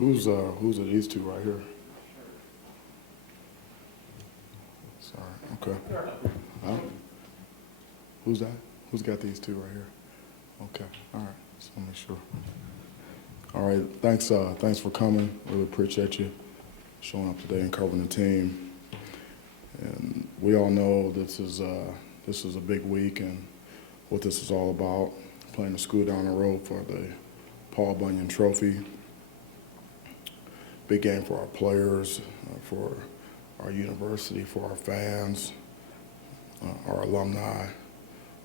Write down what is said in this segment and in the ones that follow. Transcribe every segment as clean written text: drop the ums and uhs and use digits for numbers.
Who's are these two right here? Sorry. Okay. Huh? Who's that? Who's got these two right here? Okay. All right. Just want to make sure. All right. Thanks for coming. Really appreciate you showing up today and covering the team. And we all know this is a big week and what this is all about. Playing the school down the road for the Paul Bunyan Trophy. Big game for our players, for our university, for our fans, our alumni,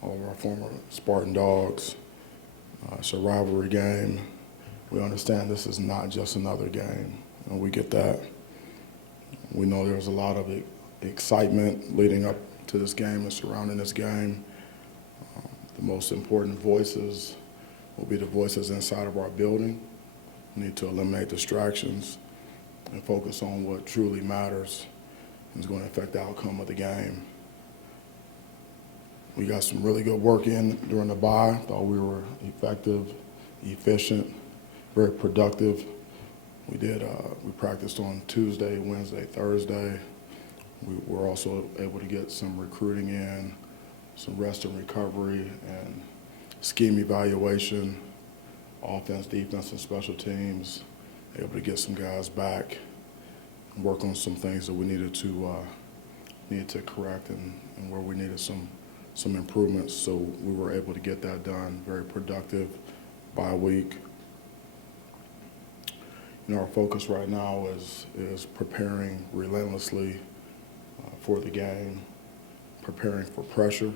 all of our former Spartan dogs. It's a rivalry game. We understand this is not just another game. We get that. We know there's a lot of excitement leading up to this game and surrounding this game. The most important voices will be the voices inside of our building. We need to eliminate distractions and focus on what truly matters and is going to affect the outcome of the game. We got some really good work in during the bye. Thought we were effective, efficient, very productive. We practiced on Tuesday, Wednesday, Thursday. We were also able to get some recruiting in, some rest and recovery, and scheme evaluation, offense, defense, and special teams. Able to get some guys back and work on some things that we needed to correct and where we needed some improvements. So we were able to get that done. Very productive bye week. Our focus right now is preparing relentlessly for the game, preparing for pressure,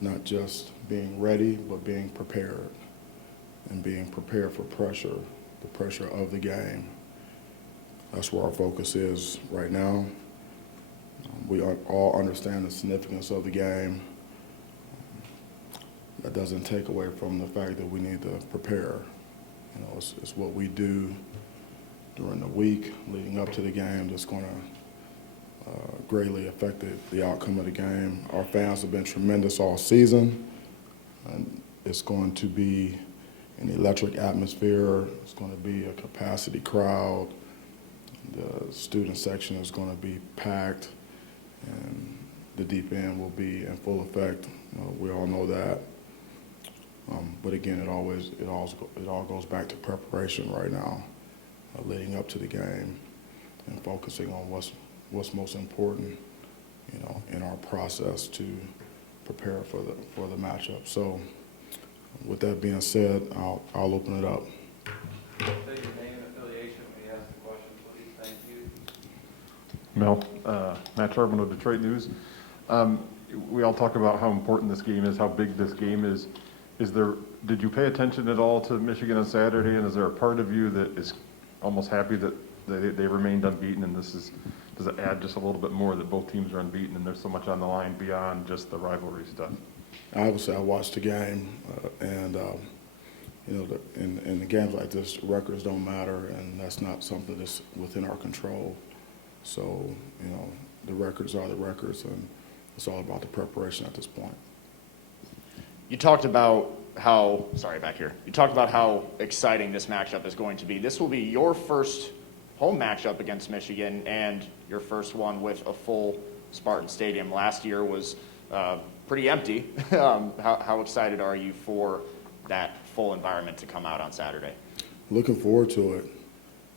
not just being ready, but being prepared, and being prepared for pressure, the pressure of the game. That's where our focus is right now. We all understand the significance of the game. That doesn't take away from the fact that we need to prepare. It's what we do during the week leading up to the game that's going to greatly affect the outcome of the game. Our fans have been tremendous all season, and it's going to be an electric atmosphere. It's going to be a capacity crowd. The student section is going to be packed, and the deep end will be in full effect. We all know that. But again, it all goes back to preparation right now, leading up to the game, and focusing on what's most important, in our process to prepare for the matchup. So, with that being said, I'll open it up. State your name and affiliation when you ask the question, please. Thank you. Mel, Matt Sharpman of Detroit News. We all talk about how important this game is, how big this game is. Did you pay attention at all to Michigan on Saturday, and is there a part of you that is almost happy that they remained unbeaten, and does it add just a little bit more that both teams are unbeaten and there's so much on the line beyond just the rivalry stuff? Obviously, I watched the game, and in the games like this, records don't matter, and that's not something that's within our control. So, the records are the records, and it's all about the preparation at this point. You talked about how exciting this matchup is going to be. This will be your first home matchup against Michigan and your first one with a full Spartan Stadium. Last year was pretty empty. How excited are you for that full environment to come out on Saturday? Looking forward to it.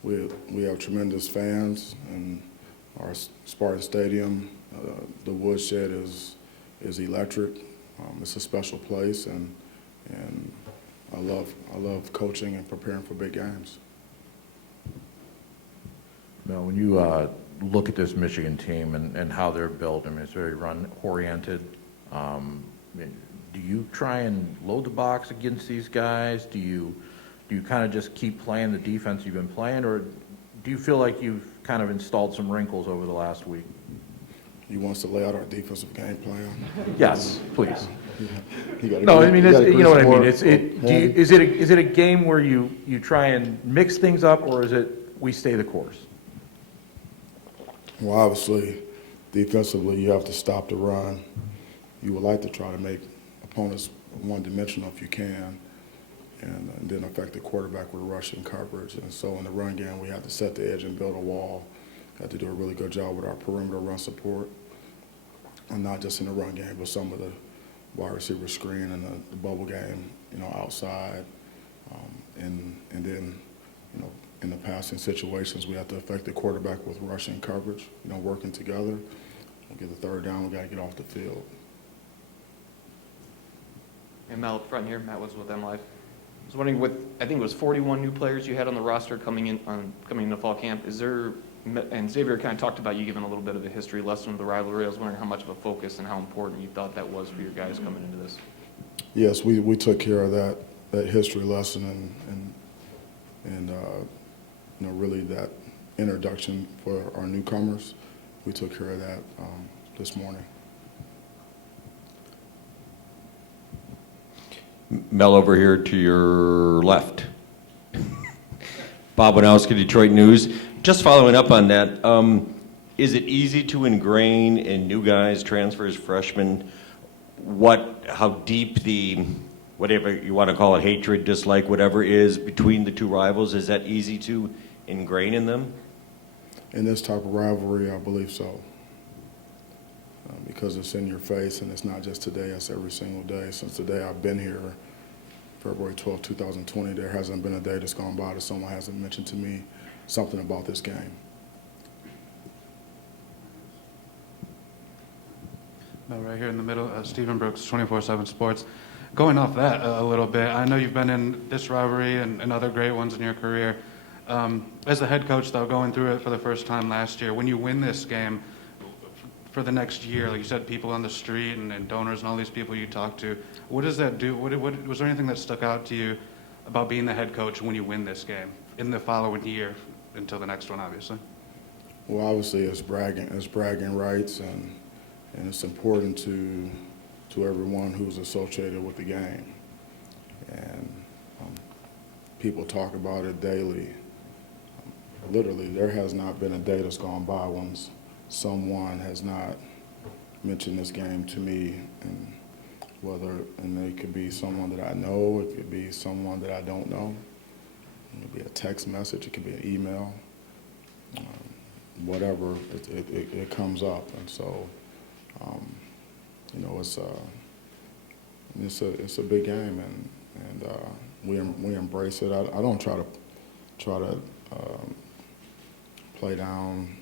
We have tremendous fans in our Spartan Stadium. The woodshed is electric. It's a special place, and I love coaching and preparing for big games. Now, when you look at this Michigan team and how they're built, it's very run-oriented. Do you try and load the box against these guys? Do you kind of just keep playing the defense you've been playing, or do you feel like you've kind of installed some wrinkles over the last week? You want us to lay out our defensive game plan? Yes, please. No, I mean, you know what I mean. Is it a game where you try and mix things up, or is it we stay the course? Well, obviously, defensively, you have to stop the run. You would like to try to make opponents one-dimensional if you can. and then affect the quarterback with rushing coverage. And so in the run game, we have to set the edge and build a wall. Have to do a really good job with our perimeter run support, and not just in the run game, but some of the wide receiver screen and the bubble game, outside. And then, in the passing situations, we have to affect the quarterback with rushing coverage, working together. We'll get the third down, we got to get off the field. And Mel up front here, Matt was with them live. I was wondering, I think it was 41 new players you had on the roster coming into fall camp. And Xavier kind of talked about you giving a little bit of a history lesson of the rivalry. I was wondering how much of a focus and how important you thought that was for your guys coming into this. Yes, we took care of that history lesson and really that introduction for our newcomers. We took care of that this morning. Mel over here to your left. Bob Wanowski, Detroit News. Just following up on that, is it easy to ingrain in new guys, transfers, freshmen, how deep the, whatever you want to call it, hatred, dislike, whatever is between the two rivals? Is that easy to ingrain in them? In this type of rivalry, I believe so. Because it's in your face, and it's not just today, it's every single day. Since the day I've been here, February 12, 2020, there hasn't been a day that's gone by that someone hasn't mentioned to me something about this game. No, right here in the middle, Stephen Brooks, 24/7 Sports. Going off that a little bit, I know you've been in this rivalry and other great ones in your career. As the head coach, though, going through it for the first time last year, when you win this game for the next year, like you said, people on the street and donors and all these people you talk to, what does that do? Was there anything that stuck out to you about being the head coach when you win this game in the following year until the next one, obviously? Well, obviously, it's bragging rights, and it's important to everyone who's associated with the game. And people talk about it daily. Literally, there has not been a day that's gone by when someone has not mentioned this game to me, and it could be someone that I know, it could be someone that I don't know. It could be a text message, it could be an email, whatever, it comes up. And so, it's a big game, and we embrace it. I don't try to play down,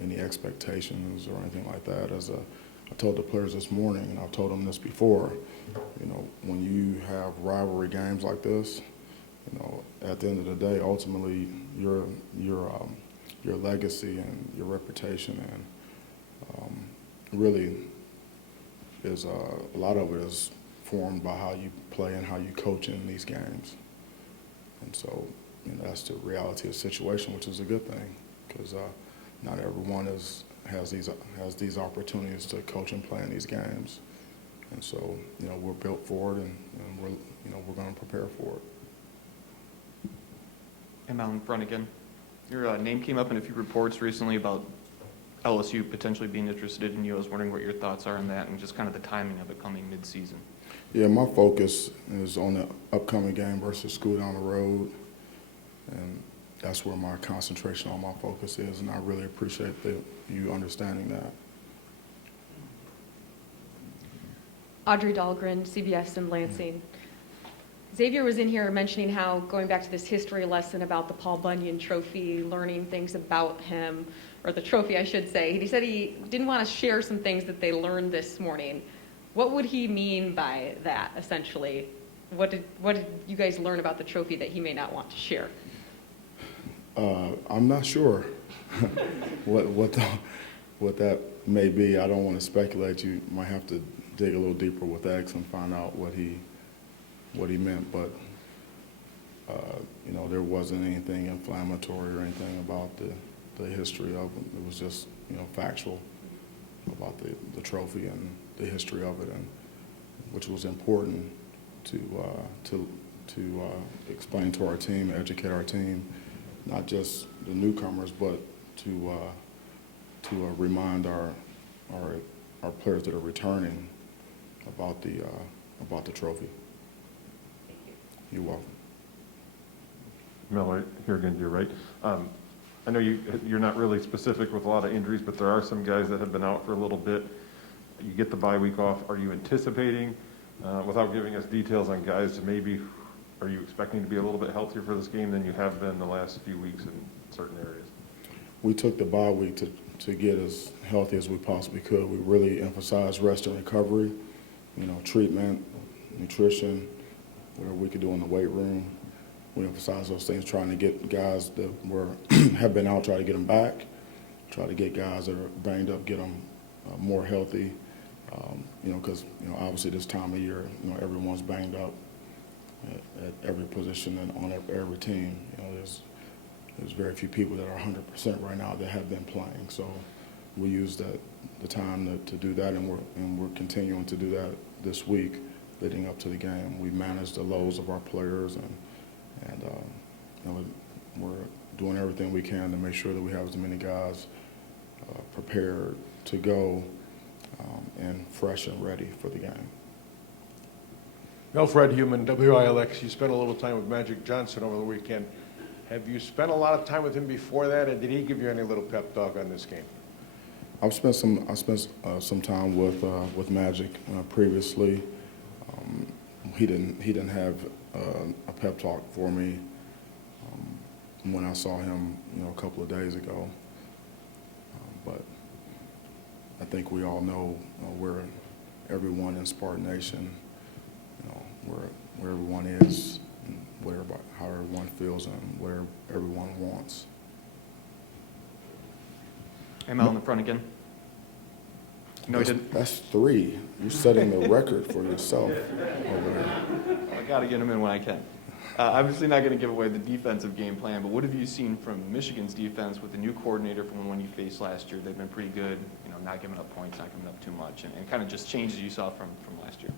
any expectations or anything like that. I told the players this morning, and I've told them this before, when you have rivalry games like this, at the end of the day, ultimately, your legacy and your reputation and really is a lot of it is formed by how you play and how you coach in these games. And so, that's the reality of the situation, which is a good thing, because not everyone has these opportunities to coach and play in these games. And so, we're built for it, and we're going to prepare for it. And Mel in front again. Your name came up in a few reports recently about LSU potentially being interested in you. I was wondering what your thoughts are on that and just kind of the timing of it coming mid-season. Yeah, my focus is on the upcoming game versus school down the road, and that's where my concentration on my focus is, and I really appreciate you understanding that. Audrey Dahlgren, CBS in Lansing. Xavier was in here mentioning how, going back to this history lesson about the Paul Bunyan trophy, learning things about him, or the trophy, I should say. He said he didn't want to share some things that they learned this morning. What would he mean by that, essentially? What did you guys learn about the trophy that he may not want to share? I'm not sure what that may be. I don't want to speculate. You might have to dig a little deeper with X and find out what he meant. But there wasn't anything inflammatory or anything about the history of it. It was just factual about the trophy and the history of it, and which was important to explain to our team, educate our team, not just the newcomers, but to remind our players that are returning about the trophy. You're welcome. Mel, here again, you're right. I know you're not really specific with a lot of injuries, but there are some guys that have been out for a little bit. You get the bye week off. Are you anticipating, without giving us details on guys, maybe are you expecting to be a little bit healthier for this game than you have been the last few weeks in certain areas? We took the bye week to get as healthy as we possibly could. We really emphasized rest and recovery, treatment, nutrition, whatever we could do in the weight room. We emphasize those things, trying to get guys that have been out, try to get them back, try to get guys that are banged up, get them more healthy. Because obviously this time of year, everyone's banged up at every position and on every team. There's very few people that are 100% right now that have been playing. So we use the time to do that, and we're continuing to do that this week leading up to the game. We manage the lows of our players, and we're doing everything we can to make sure that we have as many guys prepared to go and fresh and ready for the game. Fred Human, WILX. You spent a little time with Magic Johnson over the weekend. Have you spent a lot of time with him before that, and did he give you any little pep talk on this game? I spent some time with Magic previously. He didn't have a pep talk for me when I saw him, a couple of days ago. But I think we all know where everyone in Spartan Nation, where everyone is, and how everyone feels, and where everyone wants. Hey, Mel in the front again. No, he didn't. That's 3. You're setting the record for yourself over there. I got to get him in when I can. Obviously not going to give away the defensive game plan, but what have you seen from Michigan's defense with the new coordinator from the one you faced last year? They've been pretty good, not giving up points, not giving up too much, and kind of just changes you saw from last year.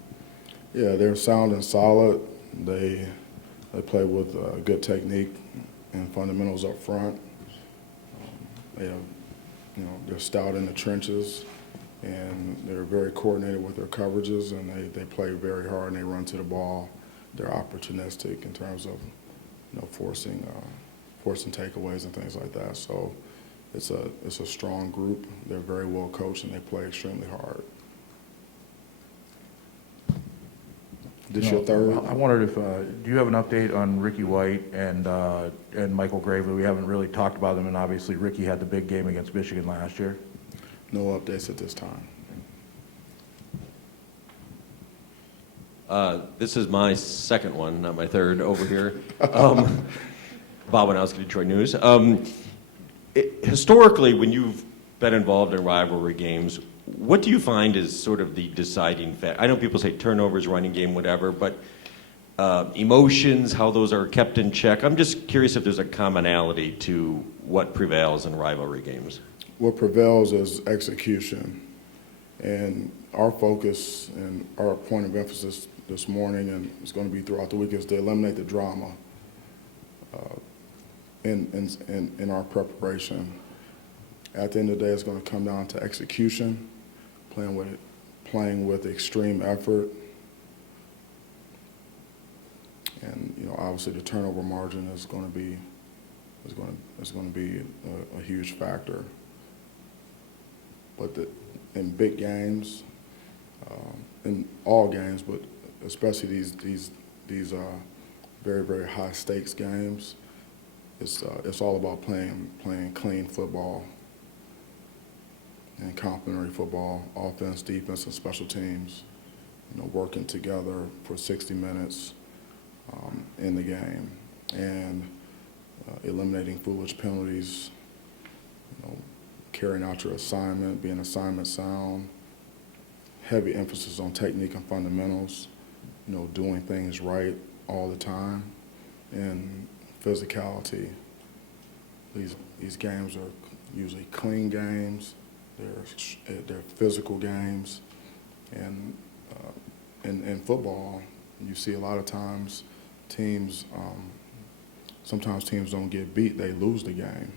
Yeah, they're sound and solid. They play with good technique and fundamentals up front. They have, they're stout in the trenches, and they're very coordinated with their coverages, and they play very hard, and they run to the ball. They're opportunistic in terms of, forcing takeaways and things like that. So it's a strong group. They're very well coached, and they play extremely hard. This your third? I wondered if, do you have an update on Ricky White and Michael Gravely? We haven't really talked about them, and obviously Ricky had the big game against Michigan last year. No updates at this time. This is my second one, not my third, over here. Bob Wanowski, Detroit News. Historically, when you've been involved in rivalry games, what do you find is sort of the deciding factor? I know people say turnovers, running game, whatever, but emotions, how those are kept in check. I'm just curious if there's a commonality to what prevails in rivalry games. What prevails is execution. And our focus and our point of emphasis this morning, and it's going to be throughout the week, is to eliminate the drama in our preparation. At the end of the day, it's going to come down to execution, playing with extreme effort, and obviously the turnover margin is going to be a huge factor. But in big games, in all games, but especially these very, very high stakes games, it's all about playing clean football and complementary football, offense, defense, and special teams, working together for 60 minutes in the game, and eliminating foolish penalties, carrying out your assignment, being assignment sound, heavy emphasis on technique and fundamentals, doing things right all the time, and physicality. These games are usually clean games. They're physical games, and in football, you see a lot of times sometimes teams don't get beat; they lose the game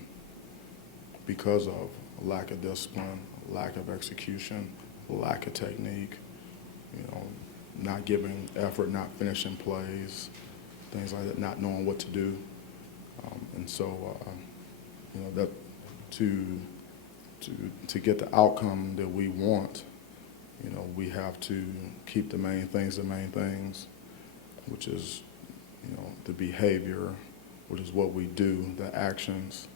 because of lack of discipline, lack of execution, lack of technique, not giving effort, not finishing plays. things like that, not knowing what to do. And so, that to get the outcome that we want, we have to keep the main things, which is, the behavior, which is what we do, the actions,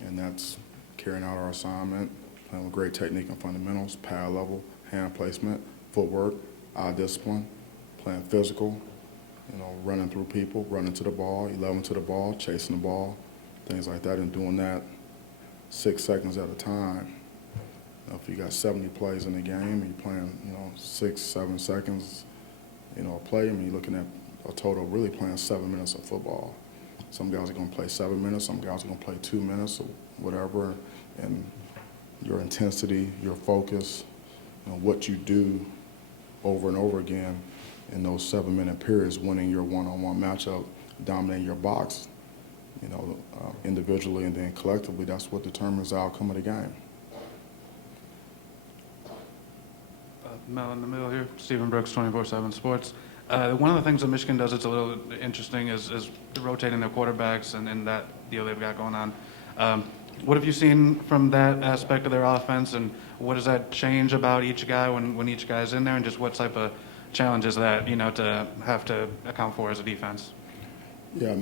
and that's carrying out our assignment, playing with great technique and fundamentals, pad level, hand placement, footwork, eye discipline, playing physical, running through people, running to the ball, 11 to the ball, chasing the ball, things like that, and doing that 6 seconds at a time. If you got 70 plays in the game and you're playing, 6, 7 seconds, a play, you're looking at a total really playing 7 minutes of football. Some guys are going to play 7 minutes, some guys are going to play 2 minutes or whatever, and your intensity, your focus, what you do over and over again in those 7-minute periods, winning your one-on-one matchup, dominating your box, individually and then collectively, that's what determines the outcome of the game. Mel in the middle here, Stephen Brooks, 24/7 Sports. One of the things that Michigan does that's a little interesting is rotating their quarterbacks and that deal they've got going on. What have you seen from that aspect of their offense, and what does that change about each guy when each guy's in there, and just what type of challenge is that, to have to account for as a defense? Yeah,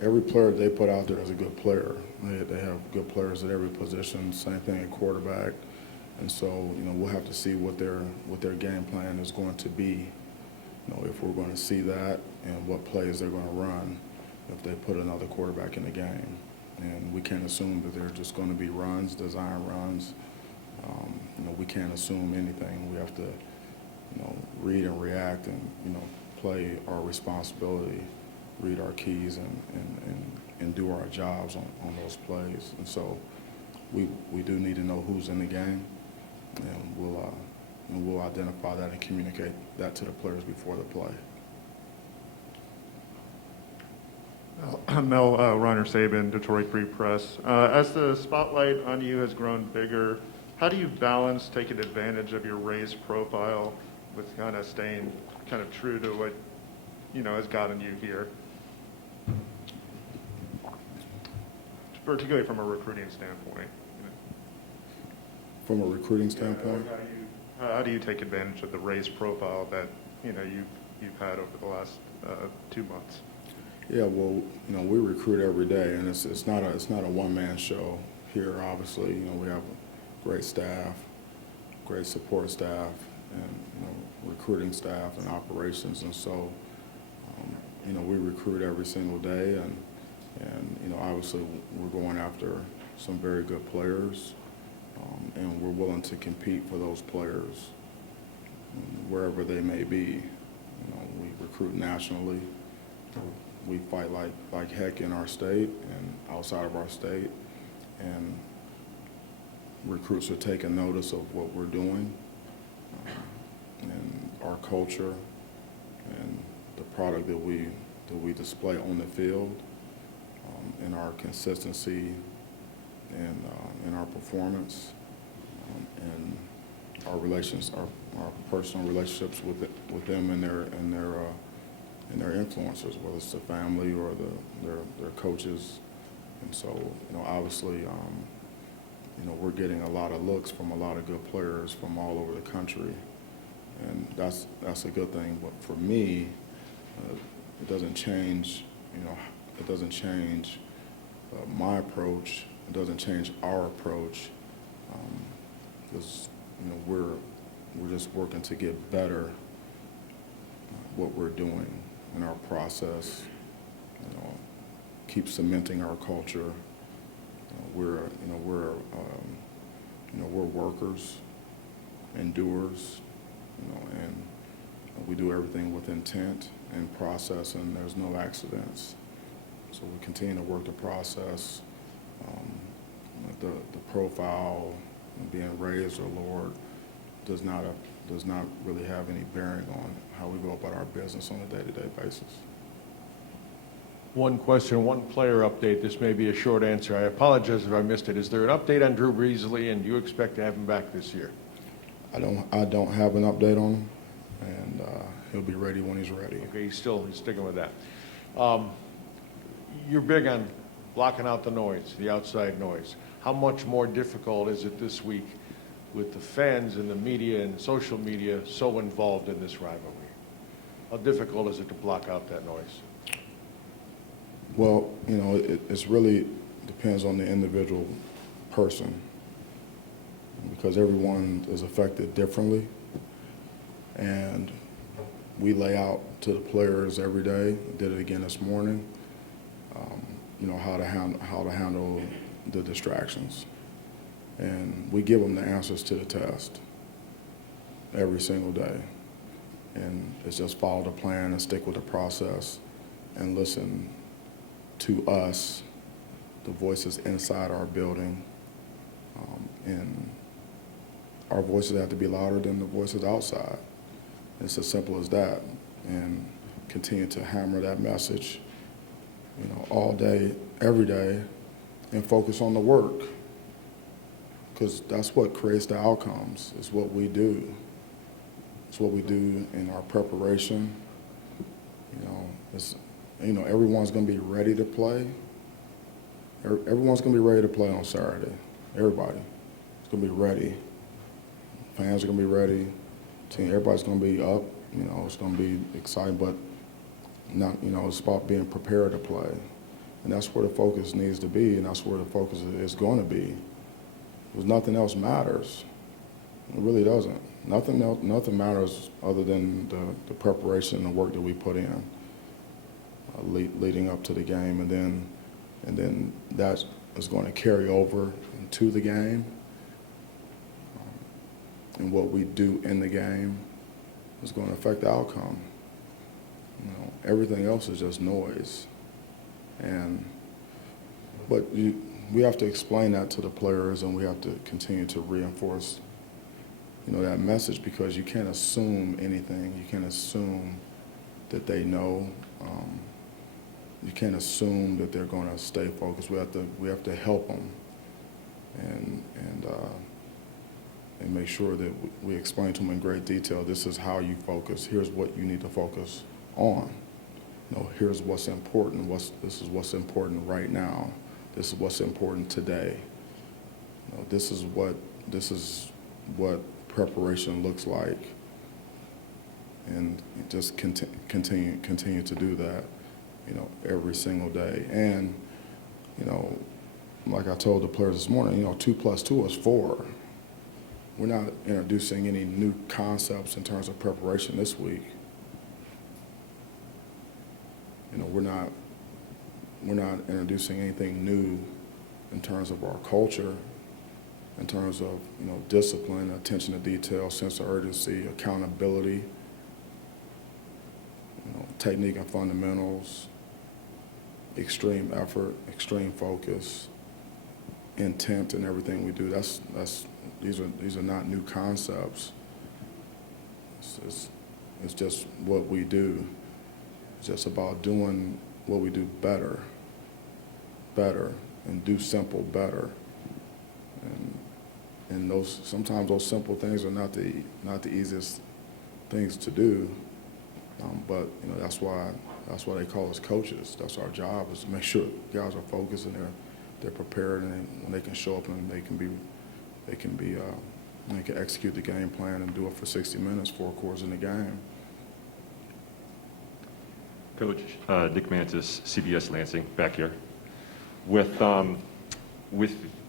every player they put out there is a good player. They have good players at every position, same thing at quarterback. And so, we'll have to see what their game plan is going to be, if we're going to see that and what plays they're going to run if they put another quarterback in the game. And we can't assume that they're just going to be runs, design runs. We can't assume anything. We have to, read and react and, play our responsibility, read our keys and do our jobs on those plays. And so we do need to know who's in the game. And we'll identify that and communicate that to the players before the play. Mel, Reiner Sabin, Detroit Free Press. As the spotlight on you has grown bigger, how do you balance taking advantage of your raised profile with kind of staying kind of true to what, has gotten you here? Particularly from a recruiting standpoint. From a recruiting standpoint? How do you take advantage of the raised profile that, you've had over the last 2 months? Yeah, well, we recruit every day, and it's not a one-man show here. Obviously, we have a great staff, great support staff, and recruiting staff and operations, and so we recruit every single day, and obviously we're going after some very good players, and we're willing to compete for those players wherever they may be. We recruit nationally. We fight like heck in our state and outside of our state, and recruits are taking notice of what we're doing and our culture and the product that we display on the field, and our consistency and in our performance, and our relations, our personal relationships with them and their influencers, whether it's the family or their coaches. And so, obviously, we're getting a lot of looks from a lot of good players from all over the country, and that's a good thing. But for me, it doesn't change. It doesn't change my approach. It doesn't change our approach, because we're just working to get better what we're doing in our process. Keep cementing our culture. We're workers and doers, and we do everything with intent and process, and there's no accidents. So we continue to work the process. The profile being raised or lowered does not really have any bearing on how we go about our business on a day-to-day basis. One question, one player update. This may be a short answer. I apologize if I missed it. Is there an update on Drew Breesley, and do you expect to have him back this year? I don't have an update on him, and He'll be ready when he's ready. Okay, he's sticking with that. You're big on blocking out the noise, the outside noise. How much more difficult is it this week with the fans and the media and social media so involved in this rivalry? How difficult is it to block out that noise? Well, you know, it's really depends on the individual person because everyone is affected differently. And we lay out to the players every day, did it again this morning, you know, how to handle the distractions. And we give them the answers to the test every single day. And it's just follow the plan and stick with the process and listen to us, the voices inside our building. And our voices have to be louder than the voices outside. It's as simple as that. And continue to hammer that message, you know, all day, every day, and focus on the work. Because that's what creates the outcomes, is what we do. It's what we do in our preparation. You know, everyone's going to be ready to play. Everyone's going to be ready to play on Saturday. Everybody. It's going to be ready. Fans are going to be ready. Everybody's going to be up. You know, it's going to be exciting, but not, you know, it's about being prepared to play. And that's where the focus needs to be, and that's where the focus is going to be. Because nothing else matters. It really doesn't. Nothing matters other than the preparation and the work that we put in leading up to the game, and then that is going to carry over into the game. And what we do in the game is going to affect the outcome. You know, everything else is just noise. But we have to explain that to the players, and we have to continue to reinforce, you know, that message, because you can't assume anything. You can't assume that they know. You can't assume that they're going to stay focused. We have to help them and make sure that we explain to them in great detail. This is how you focus. Here's what you need to focus on. You know, here's what's important. This is what's important right now. This is what's important today. You know, this is what preparation looks like, and just continue to do that, you know, every single day. And, you know, like I told the players this morning, you know, 2 + 2 is 4. We're not introducing any new concepts in terms of preparation this week. You know, we're not introducing anything new in terms of our culture, in terms of, you know, discipline, attention to detail, sense of urgency, accountability, you know, technique and fundamentals, extreme effort, extreme focus, intent in everything we do. These are not new concepts. It's just what we do. It's just about doing what we do better, and do simple better. And sometimes those simple things are not the easiest things to do. But you know, that's why they call us coaches. That's our job, is to make sure guys are focused and they're prepared, and when they can show up and they can execute the game plan and do it for 60 minutes, 4 quarters in the game. Coach, Nick Mantis, CBS Lansing, back here. With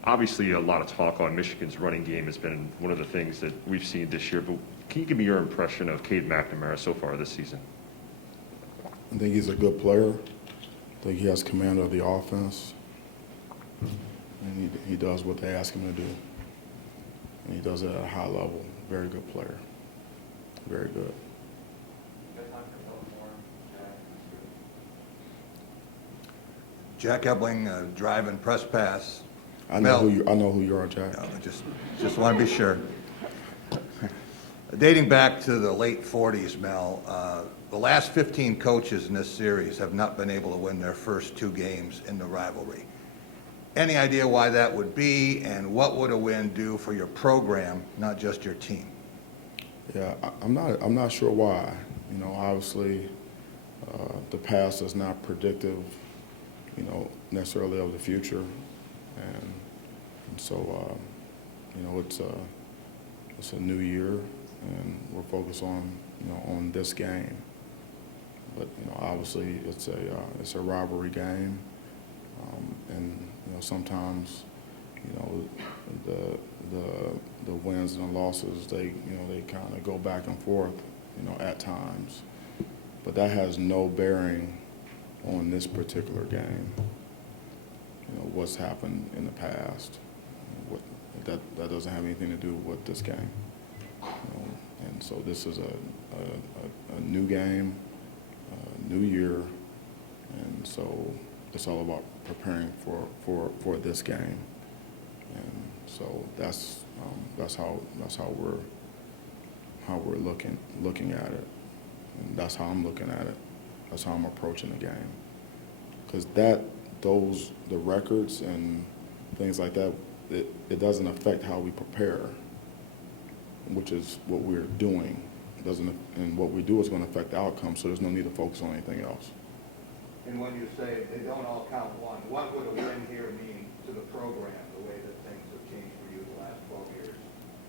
obviously a lot of talk on Michigan's running game has been one of the things that we've seen this year, but can you give me your impression of Cade McNamara so far this season? I think he's a good player. I think he has command of the offense. And he does what they ask him to do. And he does it at a high level. Very good player. Very good. Jack Ebling, drive and press pass. I know who you are, Jack. No, just want to be sure. Dating back to the late 40s, Mel, the last 15 coaches in this series have not been able to win their first 2 games in the rivalry. Any idea why that would be, and what would a win do for your program, not just your team? Yeah, I'm not sure why. You know, obviously, the past is not predictive, you know, necessarily of the future. And so, you know, it's a new year, and we're focused on, you know, on this game. But, you know, obviously it's a rivalry game. And, you know, sometimes, you know, the wins and the losses, they kind of go back and forth, you know, at times. But that has no bearing on this particular game. You know, what's happened in the past. That doesn't have anything to do with this game. You know, and so this is a new game, a new year, and so it's all about preparing for this game. And so that's how we're looking at it, and that's how I'm looking at it. That's how I'm approaching the game. Because the records and things like that, it doesn't affect how we prepare, which is what we're doing. And what we do is going to affect the outcome, so there's no need to focus on anything else. And when you say they don't all count one, what would a win here mean to the program, the way that things have changed for you the last 12 years,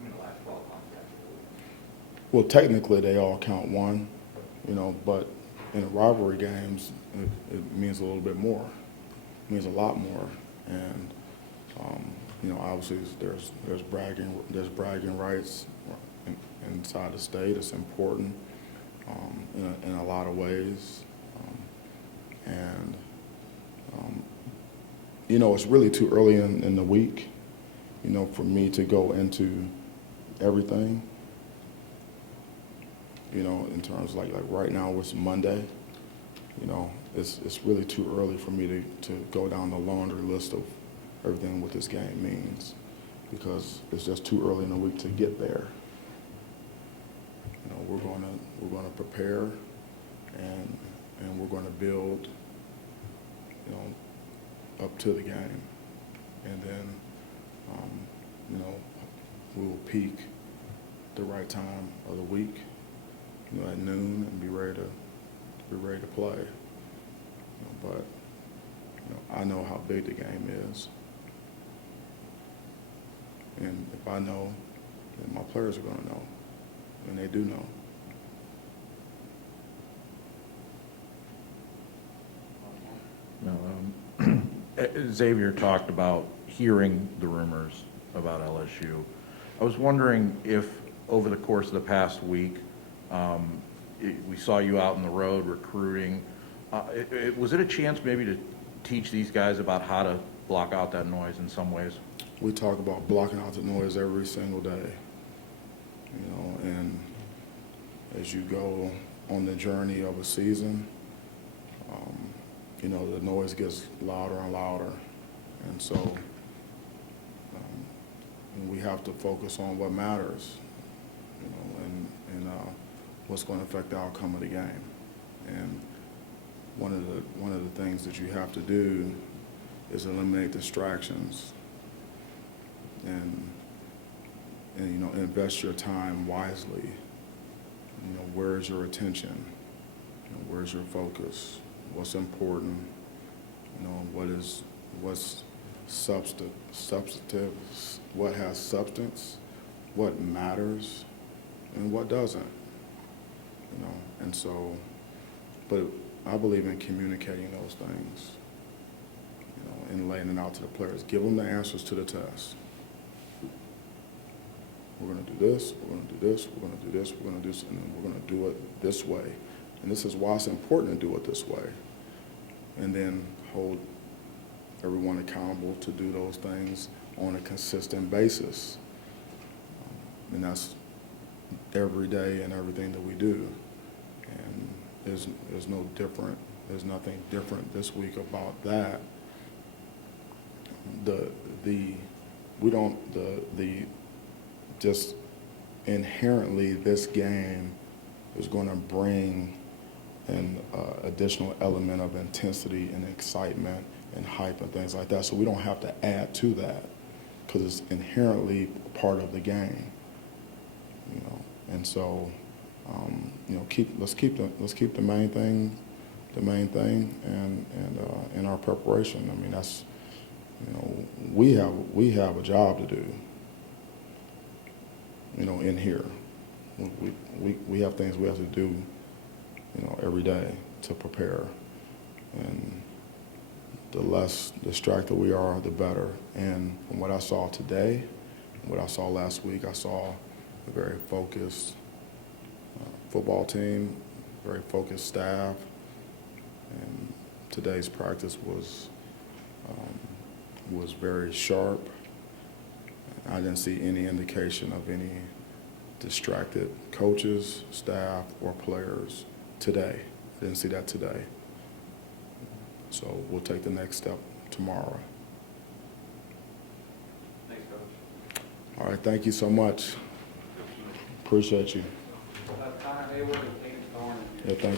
the last 12 months actually? Well, technically, they all count one, you know, but in rivalry games, it means a little bit more. It means a lot more. And, you know, obviously there's bragging rights inside the state. It's important in a lot of ways. And, you know, it's really too early in the week, you know, for me to go into everything. You know, in terms of like right now it's Monday, you know, it's really too early for me to go down the laundry list of everything what this game means, because it's just too early in the week to get there. You know, we're gonna prepare, and we're gonna build, you know, up to the game, and then you know, we will peak the right time of the week, you know, at noon, and be ready to play. You know, but you know, I know how big the game is, and if I know, then my players are going to know, and they do know. Xavier talked about hearing the rumors about LSU. I was wondering if over the course of the past week, we saw you out on the road recruiting. Was it a chance maybe to teach these guys about how to block out that noise in some ways? We talk about blocking out the noise every single day, you know, and as you go on the journey of a season, you know, the noise gets louder and louder, and so we have to focus on what matters, you know, and what's going to affect the outcome of the game. And one of the things that you have to do is eliminate distractions, and you know, invest your time wisely. You know, where's your attention? You know, where's your focus? What's important? You know, what's substantive? What has substance? What matters? And what doesn't? You know, and so, but I believe in communicating those things, you know, and laying it out to the players. Give them the answers to the test. We're going to do this, we're going to do this, we're going to do this, we're going to do this, and then we're going to do it this way. And this is why it's important to do it this way. And then hold everyone accountable to do those things on a consistent basis. And that's every day and everything that we do. And there's no different, there's nothing different this week about that. Just inherently this game is going to bring an additional element of intensity and excitement and hype and things like that. So we don't have to add to that because it's inherently part of the game, you know. And so let's keep the main thing, and in our preparation. I mean, that's, we have a job to do, in here. We have things we have to do, every day to prepare. And the less distracted we are, the better. And from what I saw today, what I saw last week, I saw a very focused football team, very focused staff. And today's practice was very sharp. I didn't see any indication of any distracted coaches, staff, or players today. I didn't see that today. So we'll take the next step tomorrow. Thanks, Coach. All right, thank you so much. Appreciate you. Time, Hayward, and Kane Thorne. Yeah, thank you.